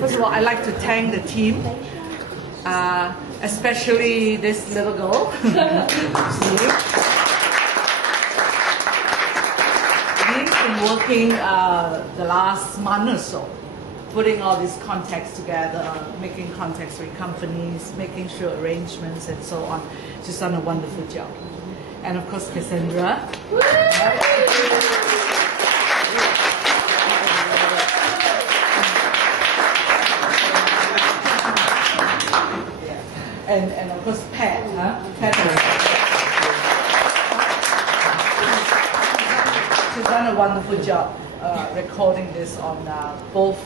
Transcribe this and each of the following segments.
First of all, I'd like to thank the team, especially this little girl. We've been working the last month or so, putting all these contacts together, making contacts with companies, making sure arrangements and so on. She's done a wonderful job. And of course, Cassandra. And of course, Pat. Pat she's done a wonderful job recording this on both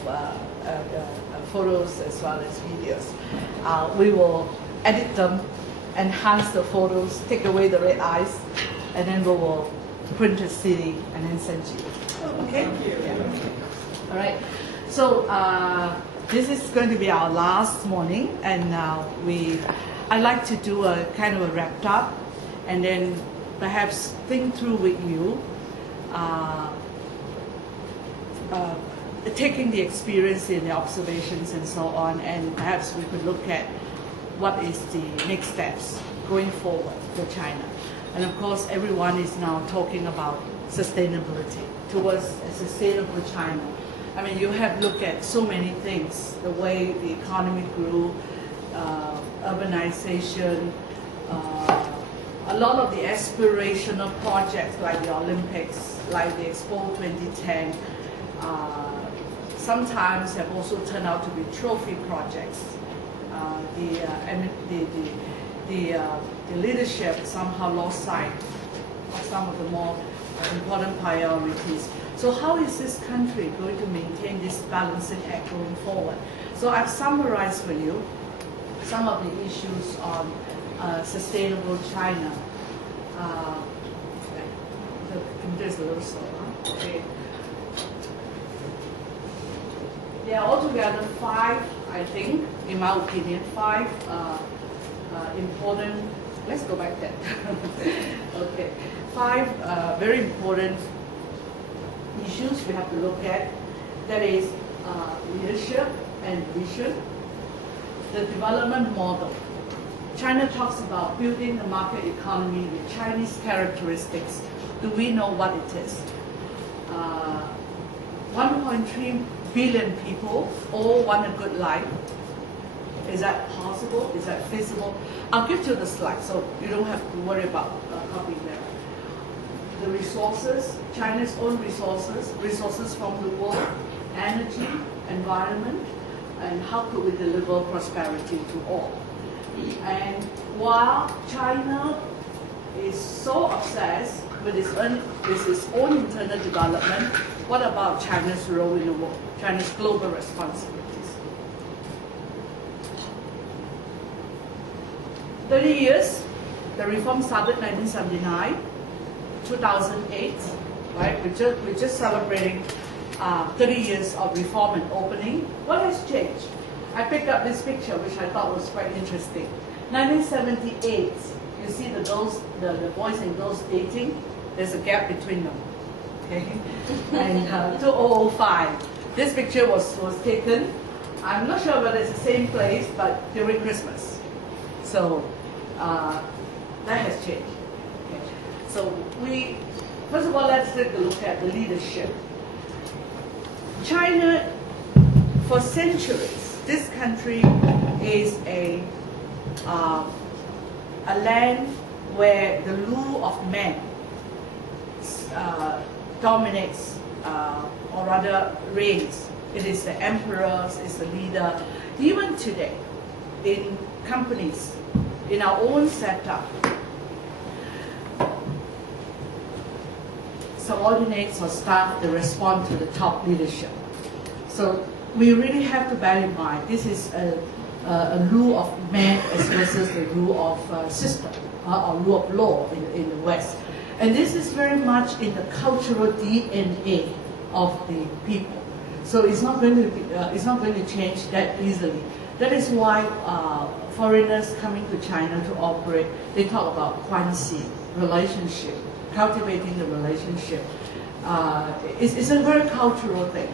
photos as well as videos. We will edit them, enhance the photos, take away the red eyes, and then we will print a CD and then send you. Okay? Thank you. Yeah. All right. So this is going to be our last morning, and I'd like to do a kind of a wrap up, and then perhaps think through with you, taking the experience and the observations and so on, and perhaps we could look at what is the next steps going forward for China. And of course, everyone is now talking about sustainability towards a sustainable China. I mean, you have looked at so many things, the way the economy grew, urbanization, a lot of the aspirational projects like the Olympics, like the Expo 2010, sometimes have also turned out to be trophy projects. The leadership somehow lost sight of some of the more important priorities. So how is this country going to maintain this balancing act going forward? So I've summarized for you some of the issues on sustainable China. The computer is a little slow, huh? Okay. There are altogether 5, I think, in my opinion, 5 important, let's go back there. Okay, 5 very important issues we have to look at. That is leadership and vision, the development model. China talks about building the market economy with Chinese characteristics. Do we know what it is? 1.3 billion people all want a good life. Is that possible? Is that feasible? I'll give you the slide so you don't have to worry about copying them. The resources, China's own resources, resources from the world, energy, environment, and how could we deliver prosperity to all. And while China is so obsessed with its own internal development, what about China's role in the world, China's global responsibilities? 30 years, the reform started 1979, 2008, right? We're just celebrating 30 years of reform and opening. What has changed? I picked up this picture, which I thought was quite interesting. 1978, you see the boys and girls dating. There's a gap between them. Okay, and 2005, this picture was taken. I'm not sure whether it's the same place, but during Christmas. So that has changed. Okay. So first of all, let's take a look at the leadership. China, for centuries, this country is a land where the rule of man dominates, or rather reigns. It is the emperor, it's the leader. Even today, in companies, in our own setup, subordinates or staff, they respond to the top leadership. So we really have to bear in mind, this is a rule of man as versus the rule of system, or rule of law in the West. And this is very much in the cultural DNA of the people. So it's not going to change that easily. That is why foreigners coming to China to operate, they talk about guanxi, relationship, cultivating the relationship. It's a very cultural thing.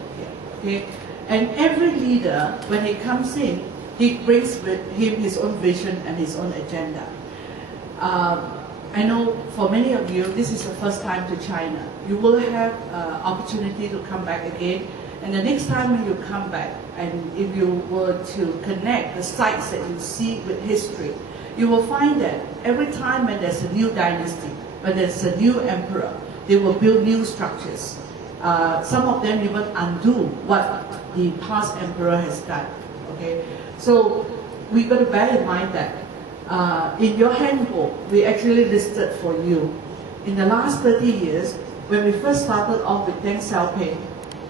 Okay? And every leader, when he comes in, he brings with him his own vision and his own agenda. I know for many of you, this is the first time to China. You will have opportunity to come back again. And the next time when you come back, and if you were to connect the sites that you see with history, you will find that every time when there's a new dynasty, when there's a new emperor, they will build new structures. Some of them even undo what the past emperor has done. Okay, so we got to bear in mind that in your handbook, we actually listed for you in the last 30 years, when we first started off with Deng Xiaoping,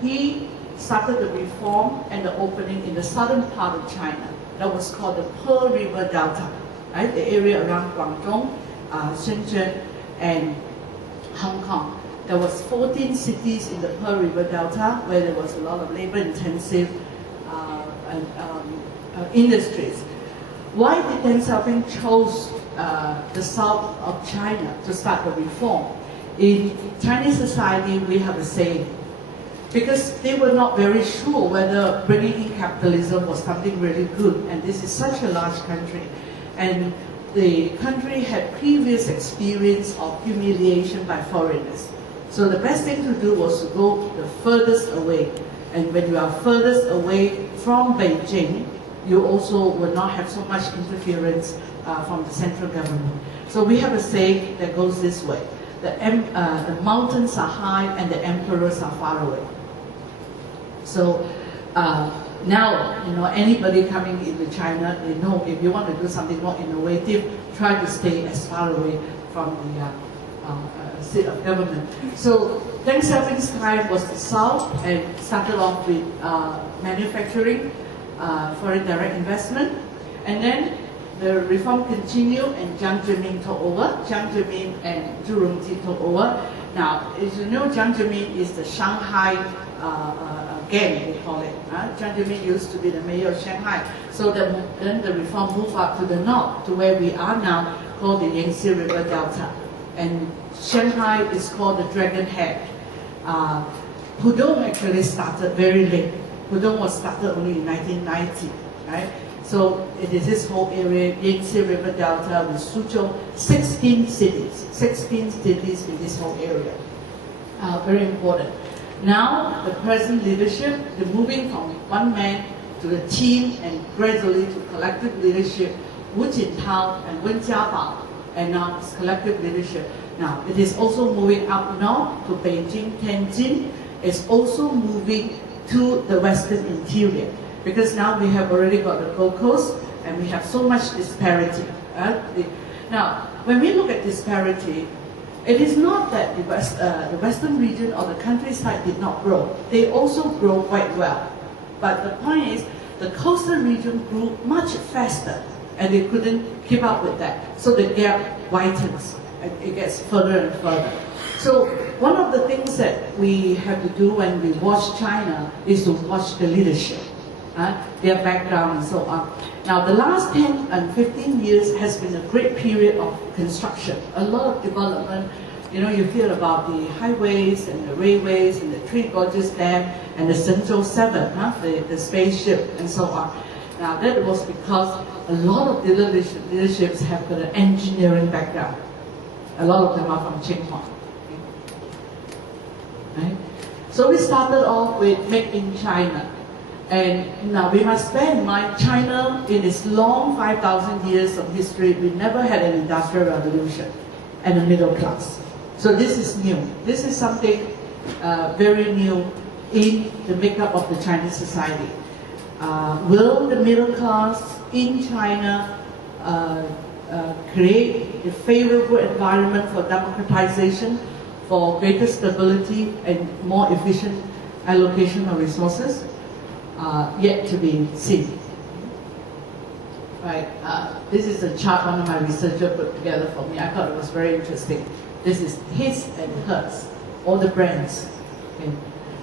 he started the reform and the opening in the southern part of China. That was called the Pearl River Delta, right? The area around Guangdong, Shenzhen, and Hong Kong. There was 14 cities in the Pearl River Delta where there was a lot of labor-intensive industries. Why did Deng Xiaoping chose the south of China to start the reform? In Chinese society, we have a saying, because they were not very sure whether bringing in capitalism was something really good, and this is such a large country, and the country had previous experience of humiliation by foreigners. So the best thing to do was to go the furthest away, and when you are furthest away from Beijing, you also will not have so much interference from the central government. So we have a saying that goes this way: the mountains are high and the emperors are far away. So now, anybody coming into China, they know if you want to do something more innovative, try to stay as far away from the seat of government. So Deng Xiaoping's time was the south, and started off with manufacturing, foreign direct investment, and then the reform continued and Jiang Zemin took over. Jiang Zemin and Zhu Rongji took over. Now, as you know, Jiang Zemin is the Shanghai gang, they call it. Jiang Zemin used to be the mayor of Shanghai. So then the reform moved up to the north, to where we are now, called the Yangtze River Delta. And Shanghai is called the Dragon Head. Pudong actually started very late. Pudong was started only in 1990, right? So it is this whole area, Yangtze River Delta with Suzhou, 16 cities in this whole area. Very important. Now, the present leadership, they're moving from one man to the team and gradually to collective leadership. Wu Jintao and Wen Jiabao, and now it's collective leadership. Now, it is also moving up north to Beijing, Tianjin. It's also moving to the western interior, because now we have already got the Gold Coast and we have so much disparity. Now, when we look at disparity, it is not that the western region or the countryside did not grow. They also grow quite well. But the point is, the coastal region grew much faster and they couldn't keep up with that. So the gap widens and it gets further and further. So one of the things that we have to do when we watch China is to watch the leadership, their background and so on. Now the last 10 and 15 years has been a great period of construction, a lot of development. You hear about the highways and the railways and the Three Gorges Dam and the Shenzhou 7, the spaceship and so on. Now that was because a lot of the leaderships have got an engineering background. A lot of them are from Tsinghua. Right? So we started off with Make in China. And now we must bear in mind, China, in its long 5,000 years of history, we never had an industrial revolution and a middle class. So this is new. This is something very new in the makeup of the Chinese society. Will the middle class in China create a favorable environment for democratization, for greater stability and more efficient allocation of resources? Yet to be seen. Right. This is a chart one of my researchers put together for me. I thought it was very interesting. This is his and hers, all the brands. Okay.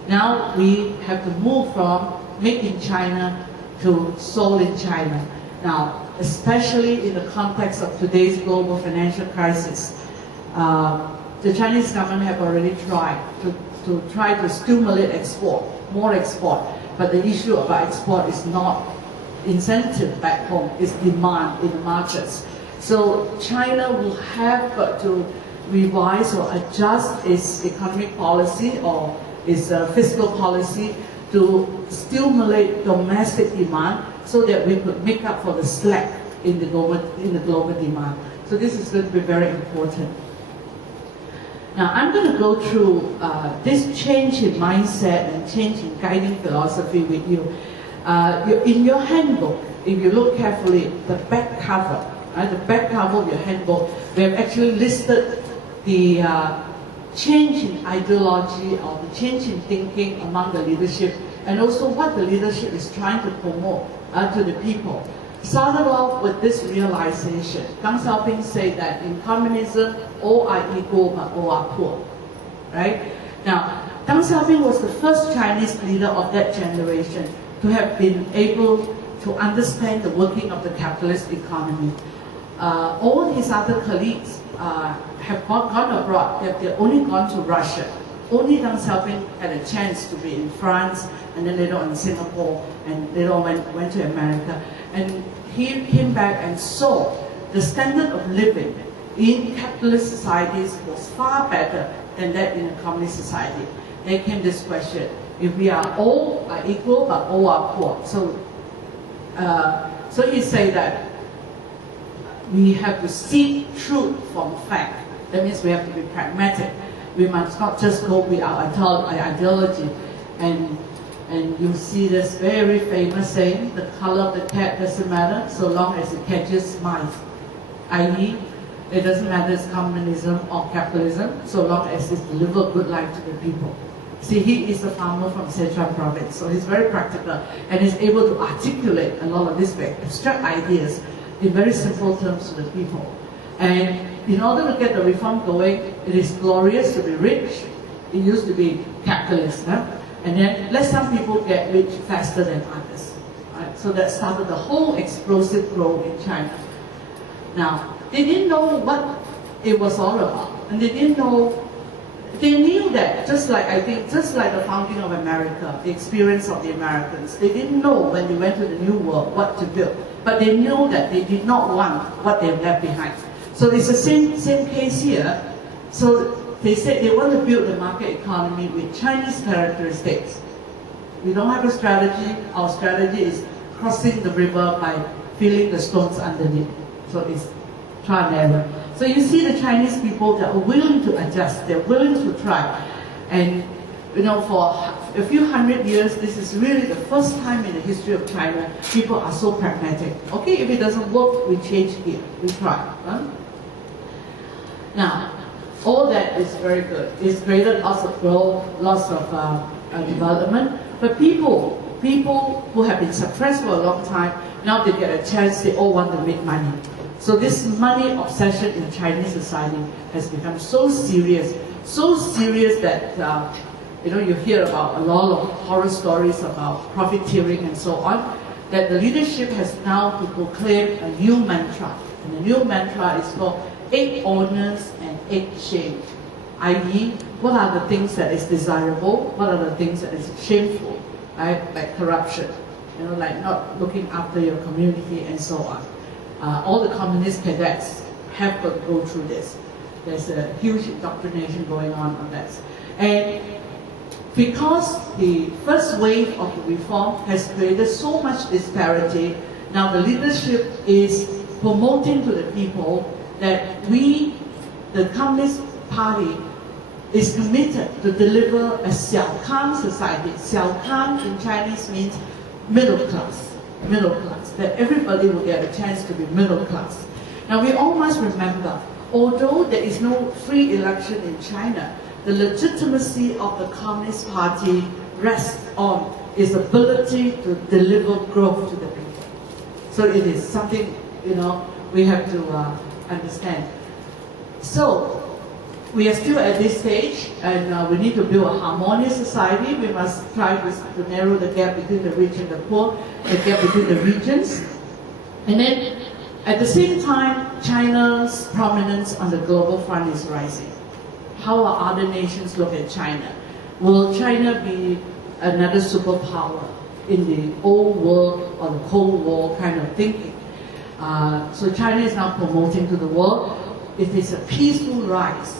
Now we have to move from Make in China to Sold in China. Now, especially in the context of today's global financial crisis, the Chinese government have already tried to stimulate export, more export. but the issue about export is not incentive back home, it's demand in the markets. So China will have got to revise or adjust its economic policy or its fiscal policy to stimulate domestic demand so that we could make up for the slack in the global demand. So this is going to be very important. Now I'm going to go through this change in mindset and change in guiding philosophy with you. In your handbook, if you look carefully, the back cover, the back cover of your handbook, we have actually listed the change in ideology or the change in thinking among the leadership, and also what the leadership is trying to promote to the people. Started off with this realization. Deng Xiaoping said that in communism, all are equal but all are poor. Right? Now, Deng Xiaoping was the first Chinese leader of that generation to have been able to understand the working of the capitalist economy. All his other colleagues have gone abroad. They've only gone to Russia. Only Deng Xiaoping had a chance to be in France, and then later on in Singapore, and later on went to America. And he came back and saw the standard of living in capitalist societies was far better than that in a communist society. There came this question: if we are all are equal but all are poor, so he said that we have to seek truth from fact. That means we have to be pragmatic. We must not just go with our ideology. And you see this very famous saying, the color of the cat doesn't matter so long as it catches mice. I.e., it doesn't matter if it's communism or capitalism so long as it delivers good life to the people. See, he is a farmer from Sichuan province, so he's very practical and is able to articulate a lot of these very abstract ideas in very simple terms to the people. And in order to get the reform going, it is glorious to be rich. It used to be capitalist, and then let some people get rich faster than others. Right? So that started the whole explosive growth in China. Now, they didn't know what it was all about, and they didn't know. They knew that, just like the founding of America, the experience of the Americans, they didn't know when they went to the New World what to build, but they knew that they did not want what they left behind. So it's the same case here. So they said they want to build a market economy with Chinese characteristics. We don't have a strategy. Our strategy is crossing the river by filling the stones underneath. So it's trial and error. So you see the Chinese people that are willing to adjust, they're willing to try. And you know, for a few hundred years, this is really the first time in the history of China, people are so pragmatic. Okay, if it doesn't work, we change gear, we try. Now, all that is very good. It's created lots of growth, lots of development. But people who have been suppressed for a long time, now they get a chance, they all want to make money. So this money obsession in Chinese society has become so serious that you hear about a lot of horror stories about profiteering and so on, that the leadership has now to proclaim a new mantra. And the new mantra is called 8 honors and 8 shame. I.e., what are the things that is desirable, what are the things that is shameful, right? Like corruption, like not looking after your community and so on. All the communist cadets have to go through this. There's a huge indoctrination going on that. And because the first wave of the reform has created so much disparity, now the leadership is promoting to the people that we, the Communist Party, is committed to deliver a Xiaokan society. Xiaokan in Chinese means middle class. Middle class, that everybody will get a chance to be middle class. Now we all must remember, although there is no free election in China, the legitimacy of the Communist Party rests on its ability to deliver growth to the people. So it is something, we have to understand. So we are still at this stage, and we need to build a harmonious society. We must try to narrow the gap between the rich and the poor, the gap between the regions. And then, at the same time, China's prominence on the global front is rising. How will other nations look at China? Will China be another superpower? in the old world or the Cold War kind of thinking. So China is now promoting to the world, it is a peaceful rise.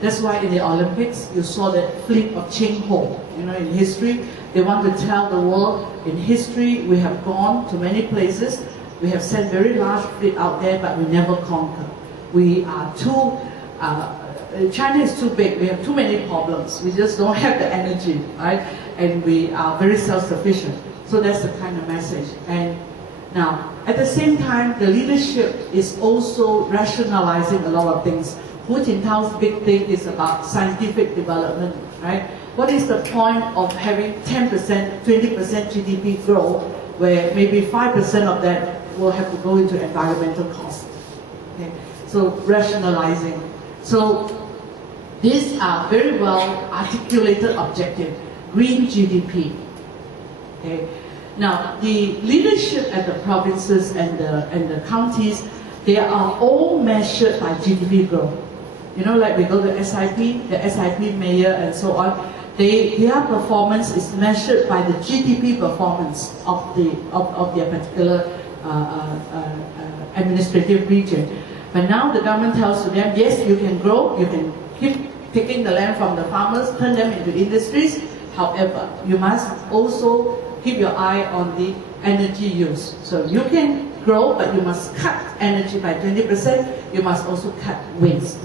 That's why in the Olympics, you saw that fleet of Qing Ho. You know, in history, they want to tell the world, in history, we have gone to many places, we have sent very large fleet out there, but we never conquer. We are too, China is too big, we have too many problems, we just don't have the energy, right? And we are very self-sufficient. So that's the kind of message. And now, at the same time, the leadership is also rationalizing a lot of things. Hu Jintao's big thing is about scientific development, right? What is the point of having 10%, 20% GDP growth, where maybe 5% of that will have to go into environmental costs? Okay? So rationalizing. So these are very well articulated objectives. Green GDP. Okay? Now, the leadership at the provinces and the counties, they are all measured by GDP growth. You know, like we go to SIP, the SIP mayor and so on, their performance is measured by the GDP performance of their particular administrative region. But now the government tells to them, yes, you can grow, you can keep taking the land from the farmers, turn them into industries. However, you must also keep your eye on the energy use. So you can grow, but you must cut energy by 20%. You must also cut waste.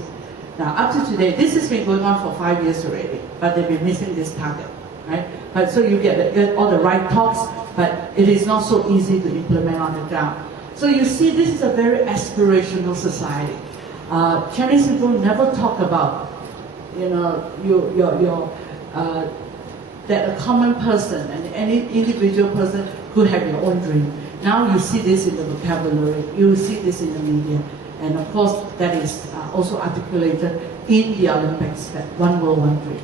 Now, up to today, this has been going on for 5 years already, but they've been missing this target, right? But so you get all the right talks, but it is not so easy to implement on the ground. So you see, this is a very aspirational society. Chinese people never talk about, you know, that a common person and any individual person could have your own dream. Now you see this in the vocabulary, you see this in the media, and of course that is also articulated in the Olympics, that one world, one dream.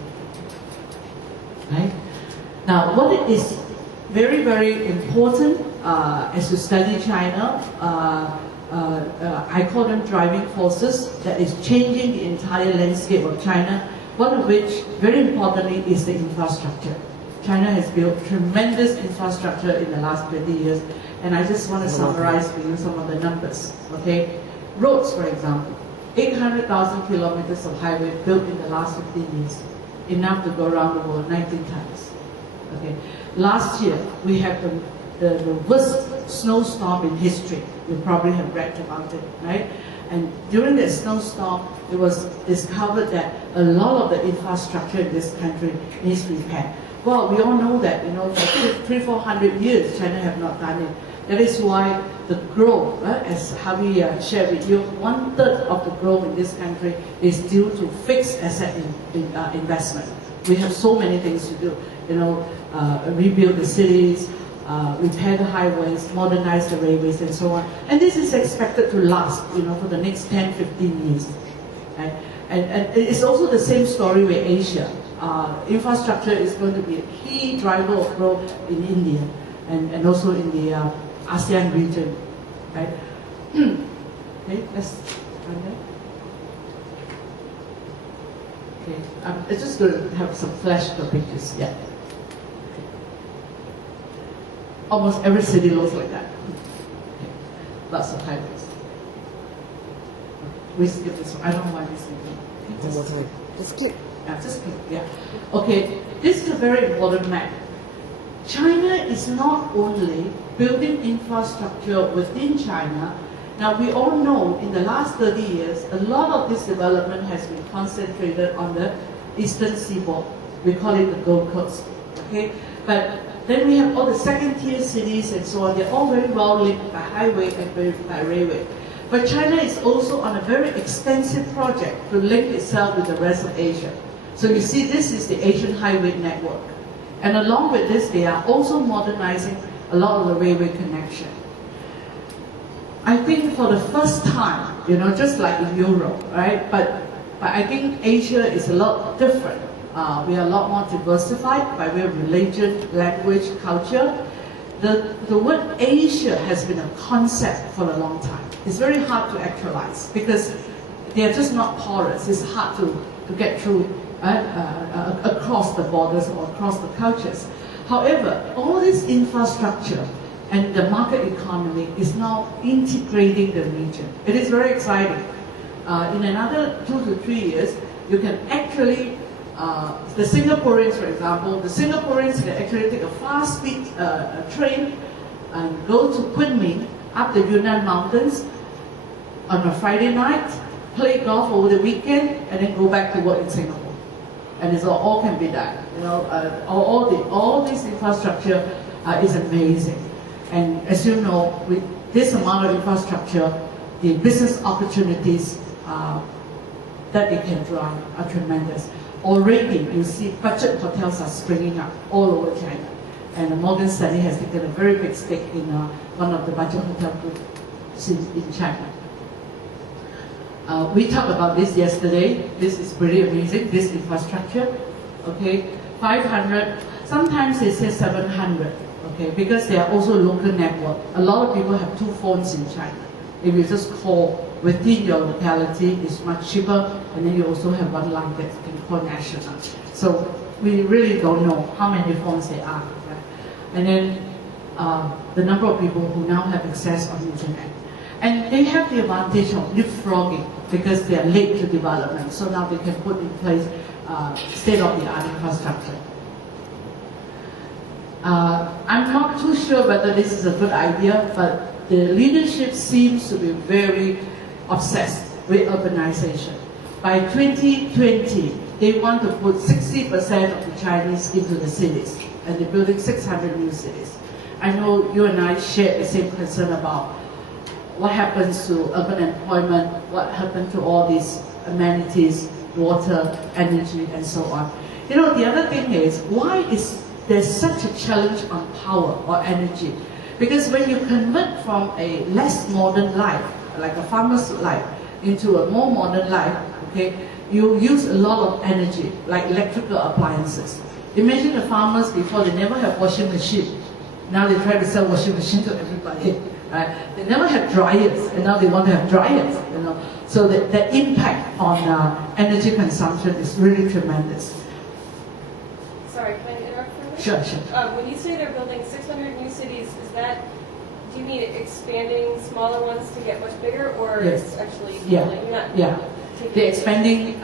Right? Now what is very, very important as you study China, I call them driving forces that is changing the entire landscape of China. One of which, very importantly, is the infrastructure. China has built tremendous infrastructure in the last 20 years, and I just want to summarize for you some of the numbers, okay? Roads, for example, 800,000 kilometers of highway built in the last 15 years, enough to go around the world 19 times, okay? Last year, we had the worst snowstorm in history. You probably have read about it, right? And during the snowstorm, it was discovered that a lot of the infrastructure in this country needs repair. Well, we all know that, you know, for 300-400 years, China have not done it. That is why the growth, as Harvey shared with you, 1/3 of the growth in this country is due to fixed asset investment. We have so many things to do, you know, rebuild the cities, repair the highways, modernize the railways, and so on. And this is expected to last, you know, for the next 10-15 years. Right? And it's also the same story with Asia. Infrastructure is going to be a key driver of growth in India and also in the ASEAN region. Right? Okay, let's run there. Okay, I'm just going to have some flash the pictures. Yeah. Almost every city looks like that. Okay. Lots of highways. We skip this one. I don't know why we skip it. Just skip. Yeah, just skip. Yeah. Okay. This is a very important map. China is not only building infrastructure within China. Now we all know in the last 30 years, a lot of this development has been concentrated on the eastern seaboard. We call it the Gold Coast. Okay, but then we have all the second-tier cities and so on. They're all very well linked by highway and by railway. But China is also on a very extensive project to link itself with the rest of Asia. So you see, this is the Asian Highway Network. And along with this, they are also modernizing a lot of the railway connection. I think for the first time, you know, just like in Europe, right? But I think Asia is a lot different. We are a lot more diversified by way of religion, language, culture. The word Asia has been a concept for a long time. It's very hard to actualize because they are just not porous. It's hard to get through across the borders or across the cultures. However, all this infrastructure and the market economy is now integrating the region. It is very exciting. In another 2 to 3 years, you can actually, the Singaporeans, for example, the Singaporeans can actually take a fast-speed train and go to Kunming, up the Yunnan Mountains on a Friday night, play golf over the weekend, and then go back to work in Singapore. And it's all can be done. You know, all this infrastructure is amazing. And as you know, with this amount of infrastructure, the business opportunities that they can drive are tremendous. Already, you see budget hotels are springing up all over China. And Morgan Stanley has taken a very big stake in one of the budget hotel groups in China. We talked about this yesterday. This is pretty amazing, this infrastructure. Okay, 500, sometimes they say 700, okay, because they are also local network. A lot of people have 2 phones in China. If you just call within your locality, it's much cheaper, and then you also have one line that you can call national. So we really don't know how many phones there are. Right? And then the number of people who now have access on the internet. And they have the advantage of leapfrogging because they are late to development, so now they can put in place state-of-the-art infrastructure. I'm not too sure whether this is a good idea, but the leadership seems to be very obsessed with urbanization. By 2020, they want to put 60% of the Chinese into the cities, and they're building 600 new cities. I know you and I share the same concern about what happens to urban employment, what happened to all these amenities, water, energy, and so on. You know, the other thing is, why is there such a challenge on power or energy? Because when you convert from a less modern life, like a farmer's life, into a more modern life, okay, you use a lot of energy, like electrical appliances. Imagine the farmers before, they never have washing machine. Now they try to sell washing machine to everybody. Right? They never had dryers, and now they want to have dryers. You know, so the impact on energy consumption is really tremendous. Sorry, can I interrupt for a minute? Sure, sure. When you say they're building 600 new cities, is that, do you mean expanding smaller ones to get much bigger, or Yes. it's actually Yeah. building? You're not Yeah, taking they're expanding.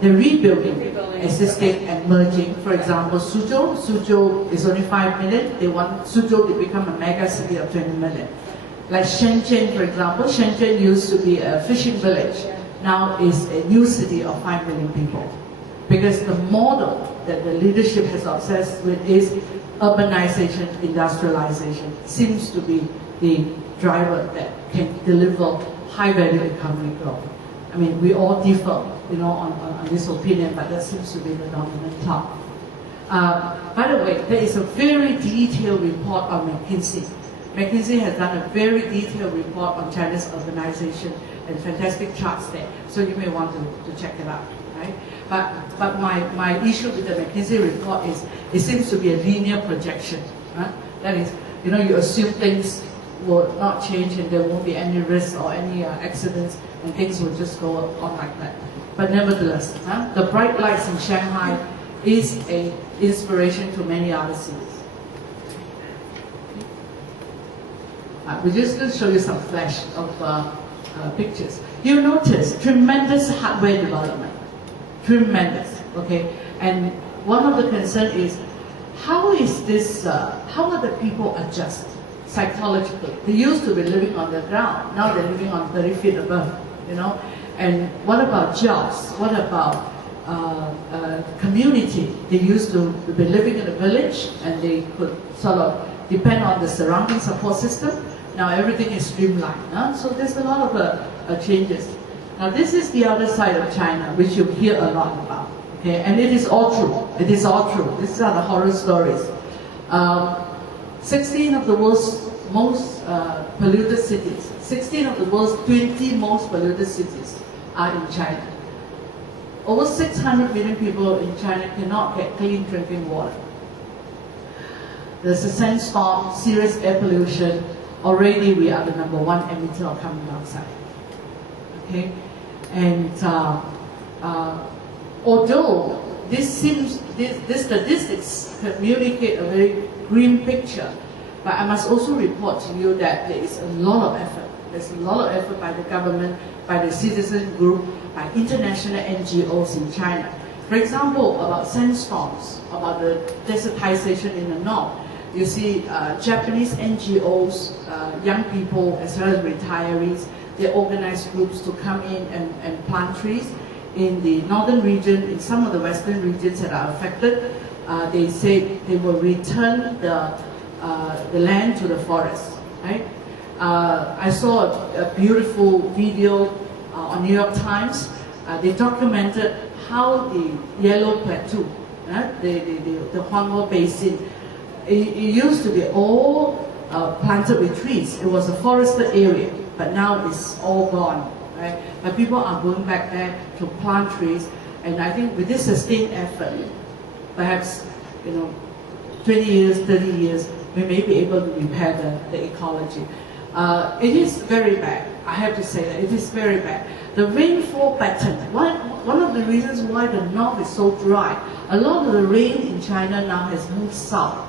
They're rebuilding, existing, okay. and merging. For example, Suzhou. Suzhou is only 5 million. They want Suzhou to become a mega city of 20 million. Like Shenzhen, for example. Shenzhen used to be a fishing village. Now is a new city of 5 million people. Because the model that the leadership has obsessed with is urbanization, industrialization. Seems to be the driver that can deliver high-value economic growth. I mean, we all differ, you know, on this opinion, but that seems to be the dominant thought. By the way, there is a very detailed report on McKinsey. McKinsey has done a very detailed report on China's urbanization and fantastic charts there. So you may want to check it out, right? But my issue with the McKinsey report is it seems to be a linear projection. Right? That is, you know, you assume things will not change and there won't be any risk or any accidents, and things will just go on like that. But nevertheless, the bright lights in Shanghai is an inspiration to many other cities. We're just going to show you some flash of pictures. You notice tremendous hardware development. Tremendous, okay? And one of the concerns is, how is this, how are the people adjust psychologically? They used to be living on the ground, now they're living on 30 feet above, you know? And what about jobs? What about community? They used to be living in a village and they could sort of depend on the surrounding support system. Now everything is streamlined, so there's a lot of changes. Now this is the other side of China, which you hear a lot about, okay? And it is all true. It is all true. These are the horror stories. 16 of the world's most polluted cities, 16 of the world's 20 most polluted cities are in China. Over 600 million people in China cannot get clean drinking water. There's a sandstorm, serious air pollution. Already we are the #1 emitter of carbon dioxide. Okay? And although these statistics communicate a very grim picture. But I must also report to you that there is a lot of effort. There's a lot of effort by the government, by the citizen group, by international NGOs in China. For example, about sandstorms, about the desertization in the north. You see Japanese NGOs, young people as well as retirees, they organize groups to come in and plant trees. In the northern region, in some of the western regions that are affected, they say they will return the land to the forest. Right? I saw a beautiful video on New York Times. They documented how the Yellow Plateau, the Huanghe Basin, it used to be all planted with trees. It was a forested area, but now it's all gone. Right? But people are going back there to plant trees, and I think with this sustained effort, perhaps 20 years, 30 years, we may be able to repair the ecology. It is very bad. I have to say that it is very bad. The rainfall pattern. One of the reasons why the north is so dry. A lot of the rain in China now has moved south.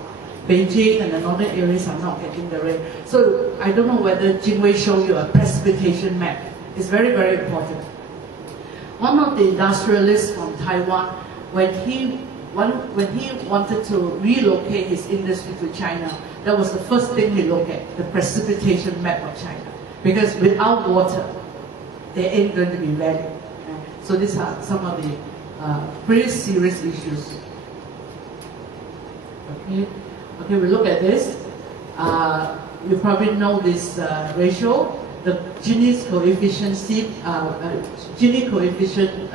Beijing and the northern areas are not getting the rain. So I don't know whether Jingwei showed you a precipitation map. It's very, very important. One of the industrialists from Taiwan, when he wanted to relocate his industry to China, that was the first thing he looked at, the precipitation map of China. Because without water, there ain't going to be value. So these are some of the pretty serious issues. Okay, we look at this. You probably know this ratio. The Gini coefficient, Gini coefficient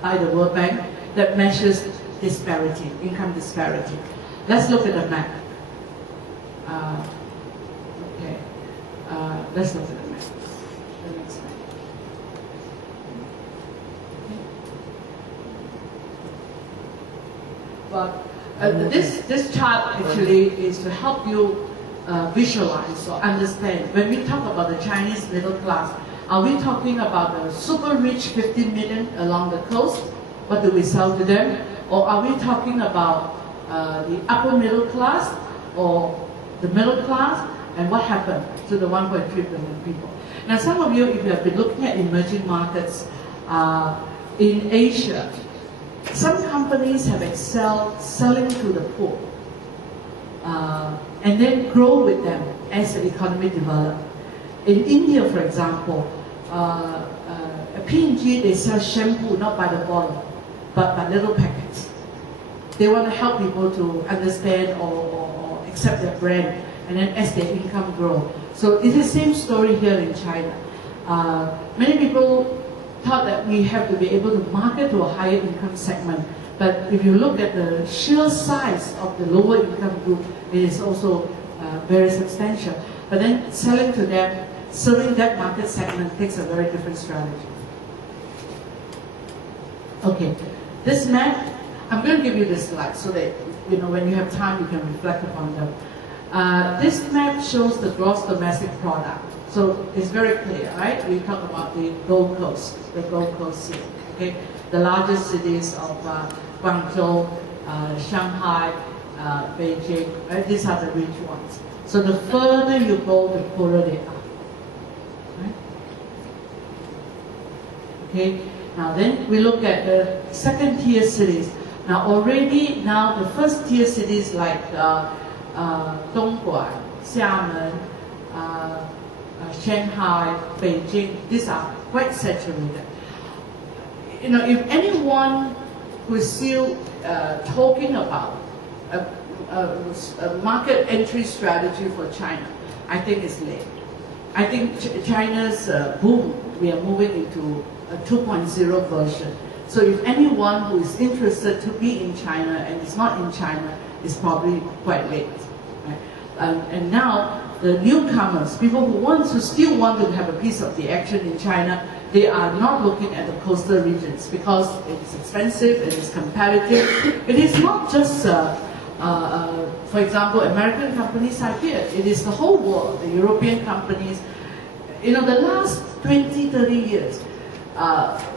by the World Bank that measures disparity, income disparity. Let's look at the map. Let's look at the map. The next slide. But this chart actually is to help you visualize or understand. When we talk about the Chinese middle class, are we talking about the super rich 50 million along the coast? What do we sell to them? Or are we talking about the upper middle class or the middle class? And what happened to the 1.3 billion people? Now some of you, if you have been looking at emerging markets in Asia, some companies have excelled selling to the poor and then grow with them as the economy develops. In India, for example, P&G, they sell shampoo not by the bottle, but by little packets. They want to help people to understand or accept their brand, and then as their income grow. So it's the same story here in China. Many people thought that we have to be able to market to a higher income segment. But if you look at the sheer size of the lower income group, it is also very substantial. But then selling to them, serving that market segment takes a very different strategy. Okay, this map, I'm going to give you this slide so that when you have time you can reflect upon them. This map shows the gross domestic product. So it's very clear, right? We talk about the Gold Coast city, okay? The largest cities of Guangzhou, Shanghai, Beijing, right? These are the rich ones. So the further you go, the poorer they are, right? Okay, now then we look at the second tier cities. Now already, the first tier cities like Dongguan, Xiamen, Shanghai, Beijing, these are quite saturated. If anyone who is still talking about a market entry strategy for China, I think it's late. I think China's boom, we are moving into a 2.0 version. So if anyone who is interested to be in China and is not in China, is probably quite late. Right? And now, the newcomers, people who still want to have a piece of the action in China, they are not looking at the coastal regions because it is expensive, it is competitive. It is not just, for example, American companies are here. It is the whole world, the European companies. The last 20, 30 years,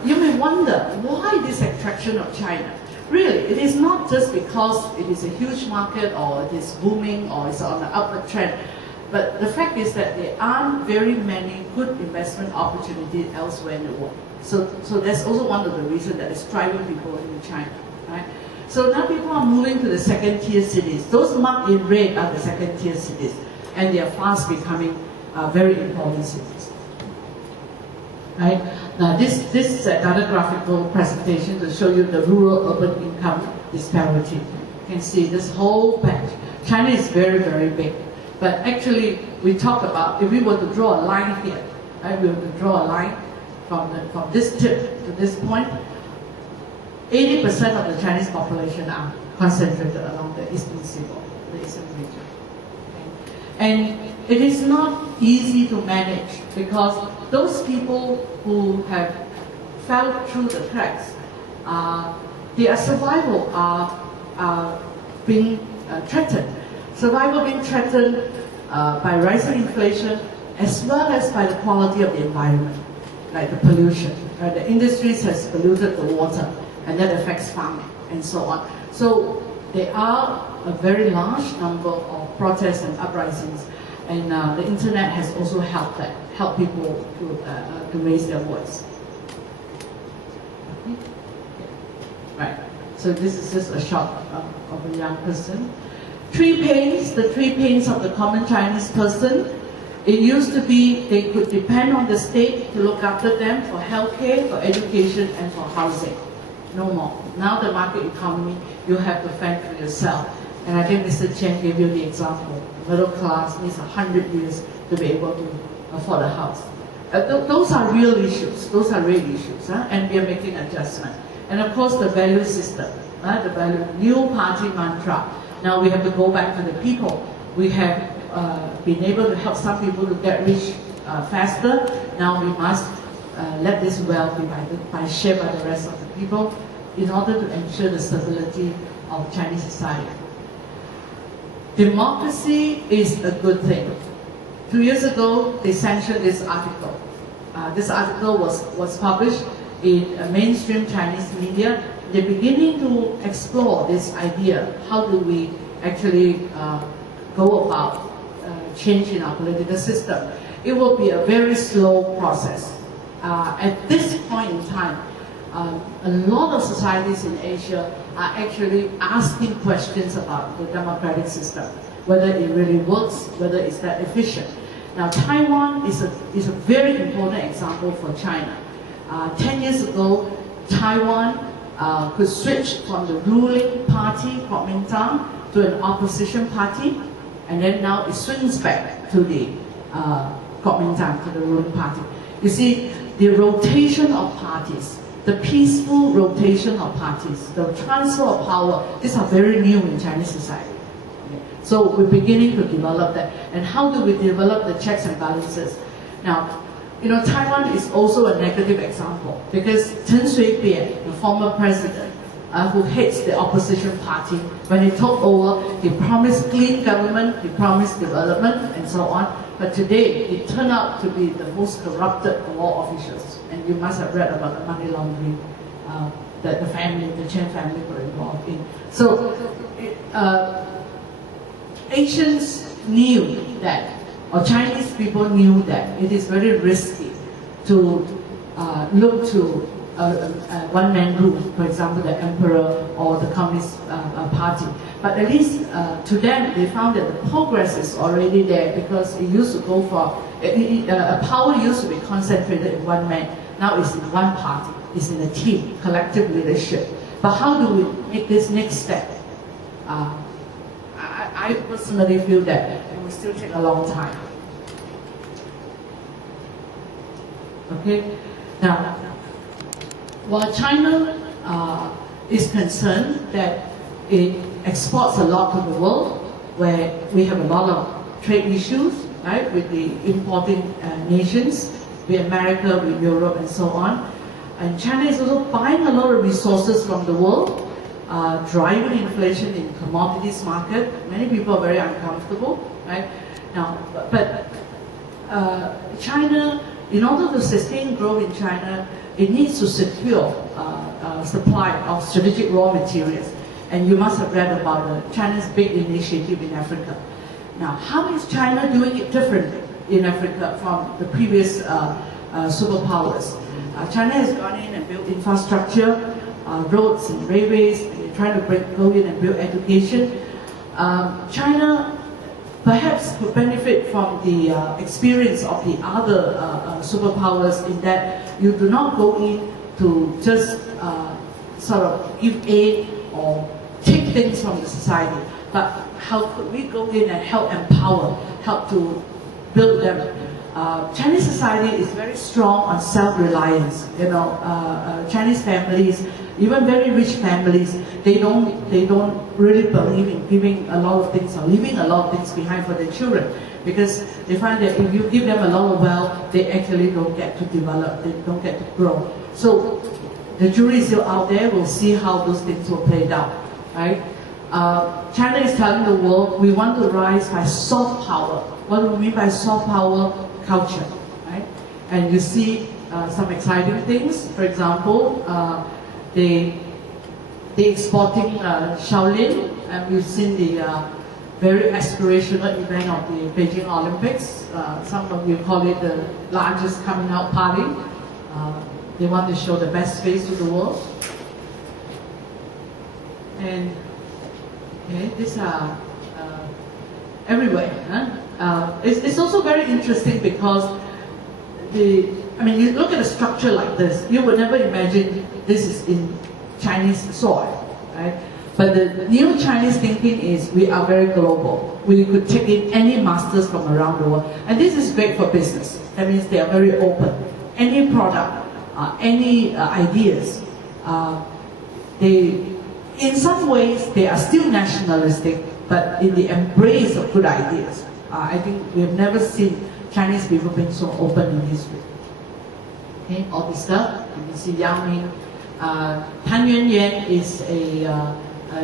you may wonder why this attraction of China. really, it is not just because it is a huge market or it is booming or it's on an upward trend. But the fact is that there aren't very many good investment opportunities elsewhere in the world. So that's also one of the reasons that is driving people into China, right? So now people are moving to the second-tier cities. Those marked in red are the second-tier cities, and they are fast becoming very important cities. Right? Now this is another graphical presentation to show you the rural-urban income disparity. You can see this whole patch. China is very, very big. But actually, we talk about, if we were to draw a line here, right, we were to draw a line from this tip to this point, 80% of the Chinese population are concentrated along the eastern seaboard, the eastern region. Okay? And it is not easy to manage because those people who have fell through the cracks, their survival are being threatened. Survival being threatened by rising inflation as well as by the quality of the environment, like the pollution. The industries has polluted the water and that affects farming and so on. So there are a very large number of protests and uprisings, and the internet has also helped people to raise their voice. Okay. Right, so this is just a shot of a young person. Three pains, the three pains of the common Chinese person. It used to be they could depend on the state to look after them for healthcare, for education, and for housing. No more. Now the market economy, you have to fend for yourself. And I think Mr. Chen gave you the example. Middle class needs 100 years to be able to afford a house. Those are real issues. Those are real issues. And we are making adjustment. And of course the value system, the value, new party mantra. Now we have to go back to the people. We have been able to help some people to get rich faster. Now we must let this wealth be shared by the rest of the people in order to ensure the stability of Chinese society. Democracy is a good thing. 2 years ago, they sanctioned this article. This article was published in mainstream Chinese media. They're beginning to explore this idea. How do we actually go about changing our political system? It will be a very slow process. At this point in time, a lot of societies in Asia are actually asking questions about the democratic system, whether it really works, whether it's that efficient. Now, Taiwan is a very important example for China. 10 years ago, Taiwan could switch from the ruling party, Kuomintang, to an opposition party, and then now it swings back to the Kuomintang, to the ruling party. You see, the rotation of parties, the peaceful rotation of parties, the transfer of power, these are very new in Chinese society. Okay. So we're beginning to develop that. And how do we develop the checks and balances? Now, you know, Taiwan is also a negative example because Chen Shui-bian, the former president, who hates the opposition party, when he took over, he promised clean government, he promised development, and so on. But today, it turned out to be the most corrupted of all officials. And you must have read about the money laundering that the Chen family were involved in. So, Asians knew that, or Chinese people knew that it is very risky to look to one-man rule, for example, the emperor or the Communist Party. But at least to them, they found that the progress is already there because it used to go for, power used to be concentrated in one man. Now it's in one party, it's in a team, collective leadership. But how do we make this next step? I personally feel that it will still take a long time. Okay? Now, while China is concerned that it exports a lot to the world, where we have a lot of trade issues, right, with the importing nations, with America, with Europe, and so on. And China is also buying a lot of resources from the world, driving inflation in commodities market. Many people are very uncomfortable, right? Now, but China in order to sustain growth in China, it needs to secure supply of strategic raw materials. And you must have read about China's big initiative in Africa. Now, how is China doing it differently in Africa from the previous superpowers? China has gone in and built infrastructure, roads and railways, and they're trying to go in and build education. China perhaps could benefit from the experience of the other superpowers in that you do not go in to just sort of give aid or take things from the society, but how could we go in and help empower, help to build them. Chinese society is very strong on self-reliance. You know, Chinese families, even very rich families, they don't really believe in giving a lot of things or leaving a lot of things behind for their children, because they find that if you give them a lot of wealth, they actually don't get to develop, they don't get to grow. So the jury is still out there. We'll see how those things will play out, right? China is telling the world we want to rise by soft power. What do we mean by soft power? Culture, right? And you see some exciting things. For example, they exporting Shaolin, and we've seen the very aspirational event of the Beijing Olympics. Some of you call it the largest coming out party. They want to show the best face to the world. And okay, these are everywhere. It's also very interesting because I mean, you look at a structure like this, you would never imagine this is in Chinese soil, right? But the new Chinese thinking is we are very global. We could take in any masters from around the world. And this is great for business. That means they are very open. Any product, any ideas, in some ways they are still nationalistic, but in the embrace of good ideas. I think we have never seen Chinese people being so open in history. Okay, all this stuff. You can see Yang Ming. Tan Yuan is a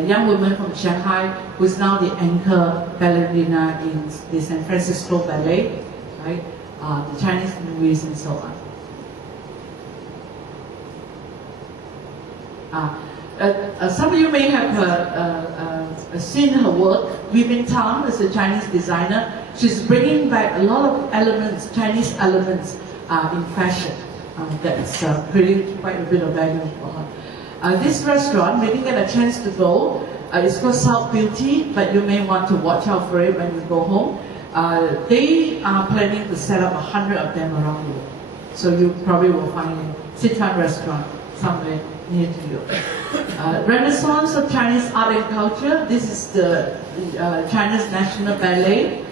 young woman from Shanghai who is now the anchor ballerina in the San Francisco Ballet, right? The Chinese movies and so on. Some of you may have seen her work. Vivian Tam is a Chinese designer. She's bringing back a lot of elements, Chinese elements in fashion. That's creating quite a bit of value for her. This restaurant, we didn't get a chance to go. It's called South Beauty, but you may want to watch out for it when you go home. They are planning to set up 100 of them around the world. So you probably will find a Sichuan restaurant somewhere near to you. Renaissance of Chinese art and culture. This is the China's national ballet.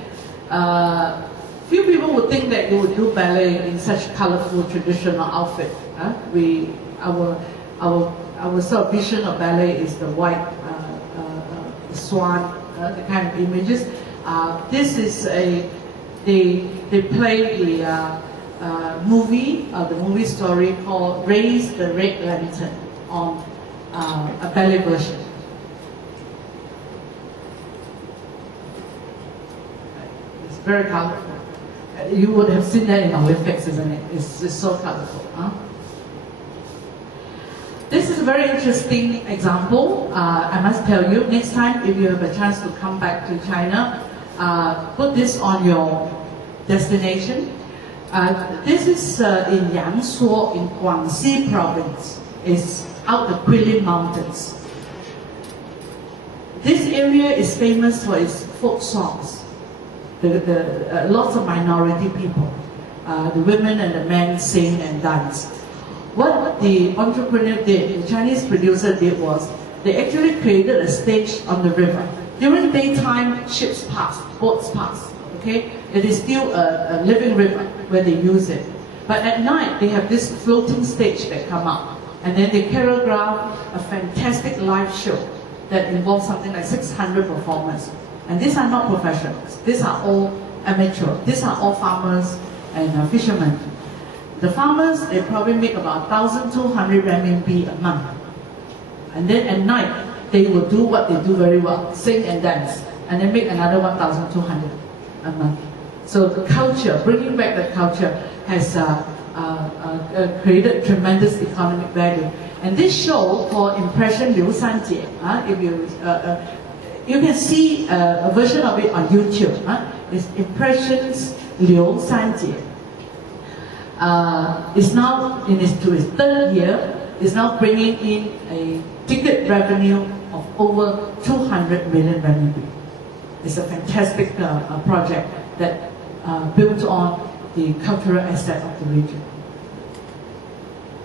Few people would think that you would do ballet in such colorful traditional outfit. Our sort of vision of ballet is the white swan, the kind of images. This is they play the movie story called Raise the Red Lantern on a ballet version. It's very colorful. You would have seen that in Olympics, isn't it? It's so colorful. Huh? This is a very interesting example. I must tell you, next time if you have a chance to come back to China, put this on your destination. This is in Yangshuo in Guangxi province. It's out the Guilin Mountains. This area is famous for its folk songs. Lots of minority people. The women and the men sing and dance. What the entrepreneur did, the Chinese producer did, was they actually created a stage on the river. During daytime, ships pass, boats pass. Okay, it is still a living river where they use it. But at night, they have this floating stage that come up, and then they choreograph a fantastic live show that involves something like 600 performers. And these are not professionals. These are all amateur. These are all farmers and fishermen. The farmers, they probably make about 1,200 renminbi a month. And then at night, they will do what they do very well, sing and dance, and then make another 1,200 a month. So the culture, bringing back the culture, has created tremendous economic value. And this show called Impression Liu Sanjie, if you can see a version of it on YouTube. It's Impressions Liu Sanjie. It's now to its third year. It's now bringing in a ticket revenue of over 200 million renminbi. It's a fantastic project that builds on the cultural asset of the region.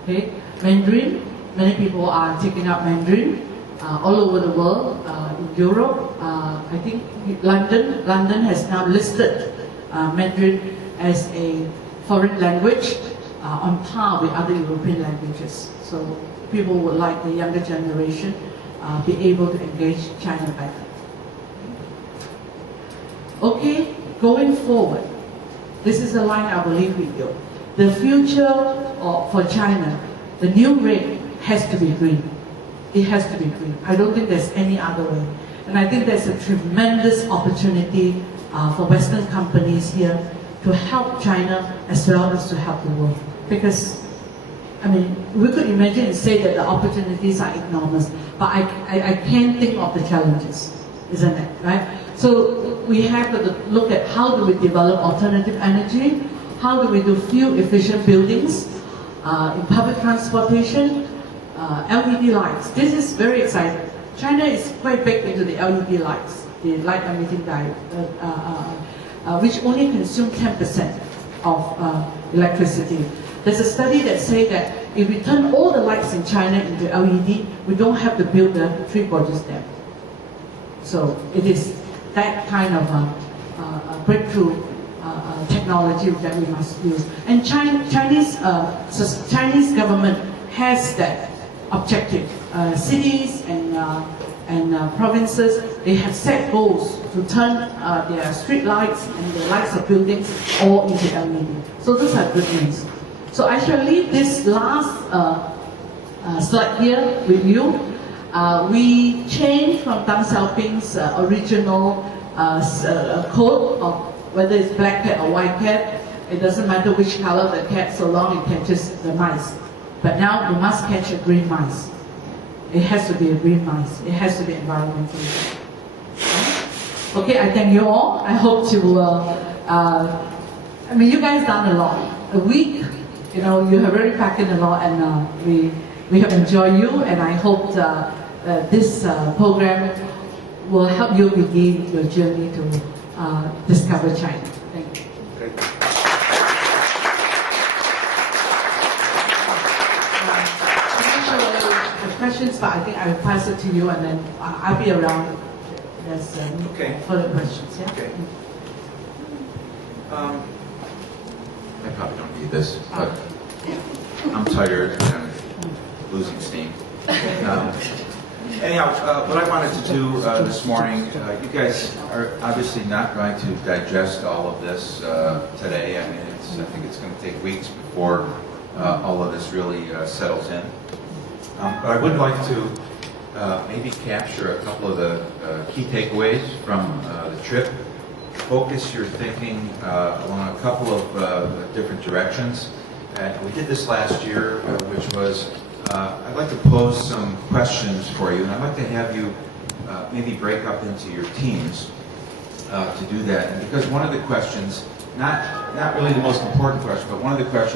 Okay, Mandarin. Many people are taking up Mandarin all over the world. In Europe, I think London has now listed Mandarin as a foreign language on par with other European languages. So people would like the younger generation be able to engage China better. Okay, going forward, this is a line I will leave with you. The future for China, the new rate has to be green. It has to be green. I don't think there's any other way. And I think there's a tremendous opportunity for Western companies here to help China as well as to help the world. Because, I mean, we could imagine and say that the opportunities are enormous, but I can't think of the challenges, isn't it, right? So we have to look at how do we develop alternative energy, how do we do fuel efficient buildings, in public transportation, LED lights. This is very exciting. China is quite big into the LED lights, the light emitting diode, which only consume 10% of electricity. There's a study that says that if we turn all the lights in China into LED, we don't have to build the 3 gorges dam. So it is that kind of breakthrough technology that we must use. And Chinese government has that objective. Cities and provinces, they have set goals to turn their street lights and the lights of buildings all into LED. So those are good news. So I shall leave this last slide here with you. We changed from Deng Xiaoping's original code of whether it's black cat or white cat. It doesn't matter which color the cat, so long it catches the mice. But now we must catch a green mice. It has to be a green mice. It has to be environmentally. Okay, I thank you all. I hope you will. I mean, you guys done a lot. A week, you know, you have really packed in a lot, and we have enjoyed you. And I hope this program will help you begin your journey to discover China. Thank you. Questions, but I think I will pass it to you, and then I'll be around. There's further questions. Yeah. Okay. I probably don't need this, but I'm tired and losing steam. Anyhow, what I wanted to do this morning, you guys are obviously not going to digest all of this today. I mean, I think it's going to take weeks before all of this really settles in. But I would like to maybe capture a couple of the key takeaways from the trip, focus your thinking along a couple of different directions. We did this last year, which was, I'd like to pose some questions for you, and I'd like to have you maybe break up into your teams to do that. And because one of the questions, not really the most important question, but one of the questions